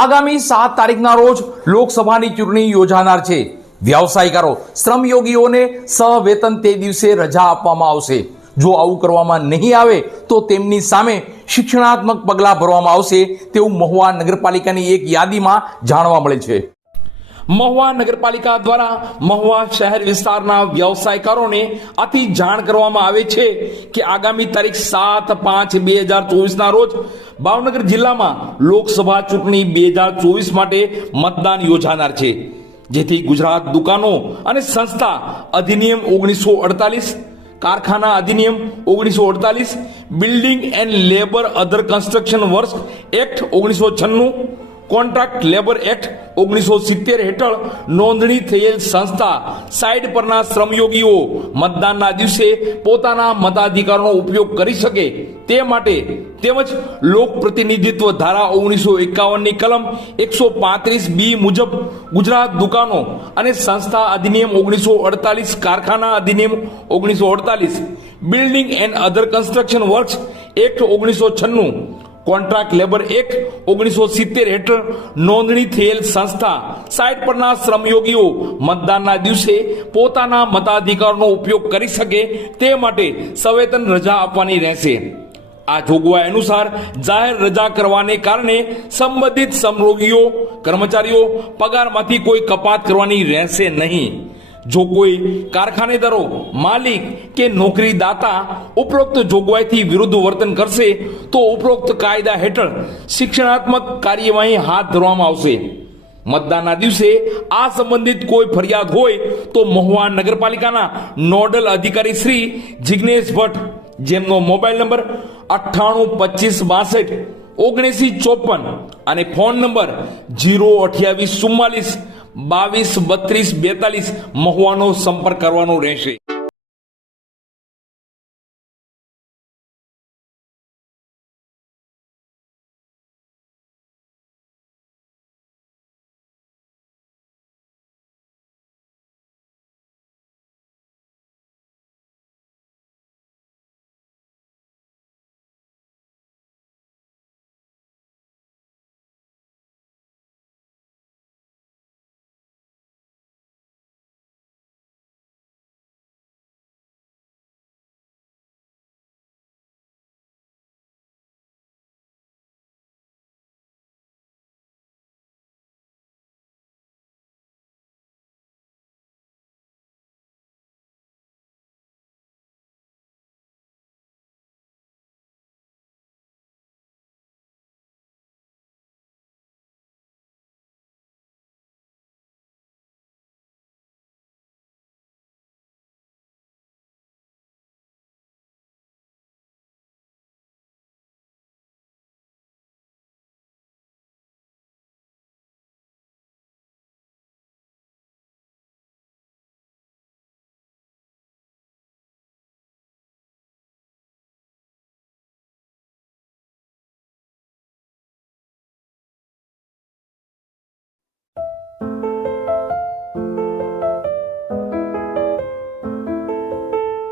આગામી 7 તારીખના રોજ લોકસભાની ચૂંટણી યોજાનાર છે। વ્યવસાયિકો શ્રમયોગીઓને સહવેતન તે દિવસે રજા આપવામાં આવશે। જો આવું કરવામાં નહીં આવે તો તેમની સામે શિક્ષણાત્મક પગલાં ભરવામાં આવશે તેવું મહુવા નગરપાલિકાની એક યાદીમાં જાણવા મળે છે। મહુવા નગરપાલિકા દ્વારા મહુવા શહેર વિસ્તારના વ્યવસાયકારોને આથી જાણ કરવામાં આવે છે કે આગામી તારીખ 7/5/2024 રોજ ભાવનગર જિલ્લામાં લોકસભા ચૂંટણી 2024 માટે મતદાન યોજાનાર છે, જેથી ગુજરાત દુકાનો અને સંસ્થા અધિનિયમ 1948, કારખાના અધિનિયમ 1948, building and labour other construction works act 1996, contract labour act 1970 હેઠળ નોંધણી થયેલ સંસ્થા સાઇટ પરના શ્રમયોગીઓ મતદાનના દિવસે પોતાના મતાધિકારનો ઉપયોગ કરી શકે તે માટે તેમજ લોક પ્રતિનિધિત્વ ધારા 1951 ની કલમ 135B મુજબ ગુજરાત દુકાનો અને સંસ્થા અધિનિયમ 1948, કારખાના અધિનિયમ 1948, building and other construction works act 1996, contract labour act 1970 હેઠળ નોંધણી થયેલ સંસ્થા સાઇટ પરના શ્રમયોગીઓ મતદાનના દિવસે પોતાના મતાધિકારનો ઉપયોગ કરી શકે તે માટે સવેતન રજા આપવાની રહેશે। આ જોગવાઈ અનુસાર જાહેર રજા કરવાને કારણે સંબંધિત શ્રમયોગીઓ કર્મચારીઓ પગારમાંથી કોઈ કપાત કરવાની રહેશે નહીં। જો કોઈ કારખાનેદારો, માલિક કે નોકરીદાતા ઉપરોક્ત જોગવાઈથી વિરુદ્ધ વર્તન કરશે તો ઉપરોક્ત કાયદા હેઠળ શિક્ષણાત્મક કાર્યવાહી હાથ ધરવામાં આવશે। મતદાનના દિવસે આ સંબંધિત કોઈ ફરિયાદ હોય તો મહુવા નગરપાલિકાના નોડલ અધિકારી શ્રી જિગ્નેશ ભટ્ટ, જેમનો મોબાઈલ નંબર 982562 7954 અને ફોન નંબર 02844 22 32 42 મહુવાનો સંપર્ક કરવાનો રહેશે।